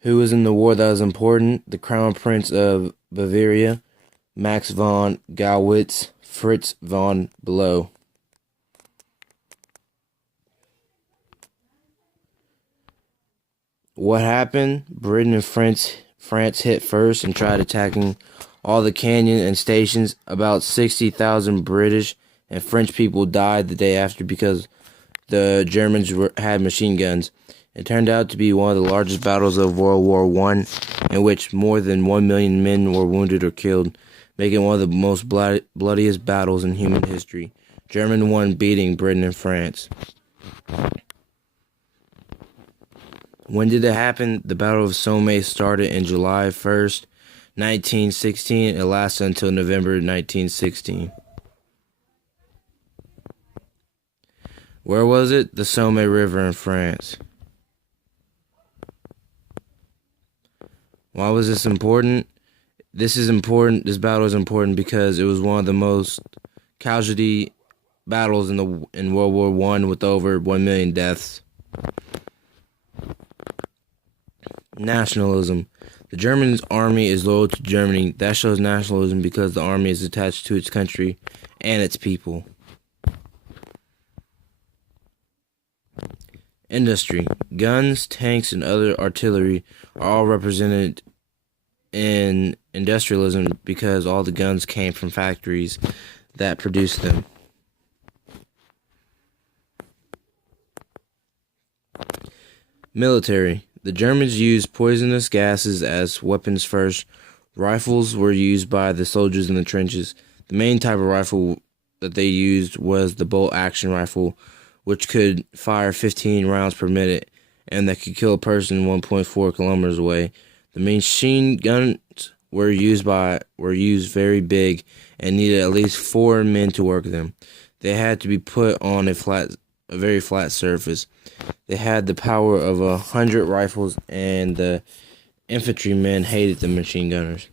Who was in the war that was important? The Crown Prince of Bavaria, Max von Gallwitz, Fritz von Below. What happened? Britain and France hit first and tried attacking all the canyon and stations. About 60,000 British and French people died the day after because the Germans had machine guns. It turned out to be one of the largest battles of World War I, in which more than 1 million men were wounded or killed, making one of the most bloodiest battles in human history. Germany won, beating Britain and France. When did it happen? The Battle of Somme started in July 1st, 1916. It lasted until November 1916. Where was it? The Somme River in France. Why was this important? This battle is important because it was one of the most casualty battles in World War I, with over 1 million deaths. Nationalism. The German army is loyal to Germany. That shows nationalism because the army is attached to its country and its people. Industry. Guns, tanks, and other artillery are all represented in industrialism because all the guns came from factories that produced them. Military. The Germans used poisonous gases as weapons first. Rifles were used by the soldiers in the trenches. The main type of rifle that they used was the bolt-action rifle, which could fire 15 rounds per minute and that could kill a person 1.4 kilometers away. The machine guns were used very big and needed at least 4 men to work them. They had to be put on a very flat surface. They had the power of 100 rifles, and the infantrymen hated the machine gunners.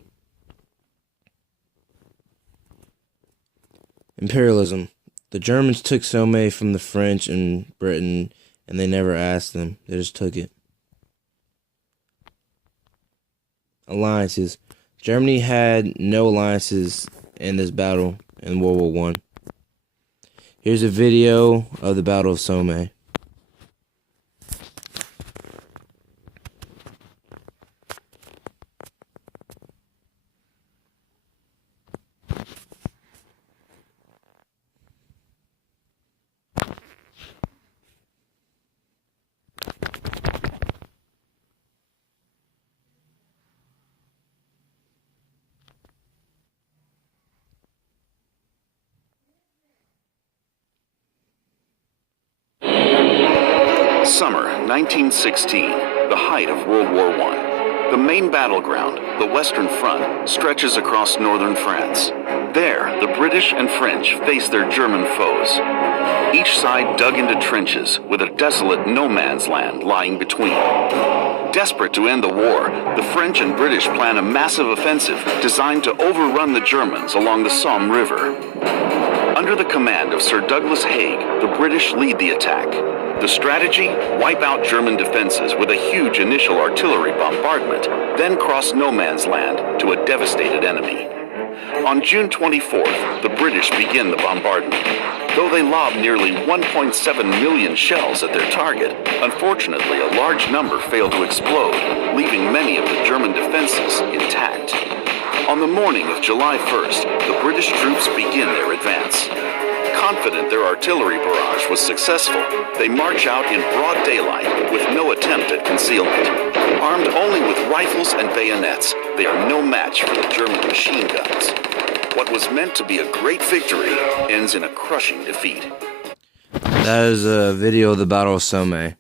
Imperialism. The Germans took Somme from the French and Britain, and they never asked them. They just took it. Alliances. Germany had no alliances in this battle in World War I. Here's a video of the Battle of Somme. Summer 1916, the height of World War I. The main battleground, the Western Front, stretches across northern France. There, the British and French face their German foes. Each side dug into trenches, with a desolate no-man's land lying between. Desperate to end the war, the French and British plan a massive offensive designed to overrun the Germans along the Somme River. Under the command of Sir Douglas Haig, the British lead the attack. The strategy? Wipe out German defenses with a huge initial artillery bombardment, then cross no man's land to a devastated enemy. On June 24th, the British begin the bombardment. Though they lobbed nearly 1.7 million shells at their target, unfortunately a large number failed to explode, leaving many of the German defenses intact. On the morning of July 1st, the British troops begin their advance. Confident their artillery barrage was successful, they march out in broad daylight with no attempt at concealment. Armed only with rifles and bayonets, they are no match for the German machine guns. What was meant to be a great victory ends in a crushing defeat. That is a video of the Battle of Somme.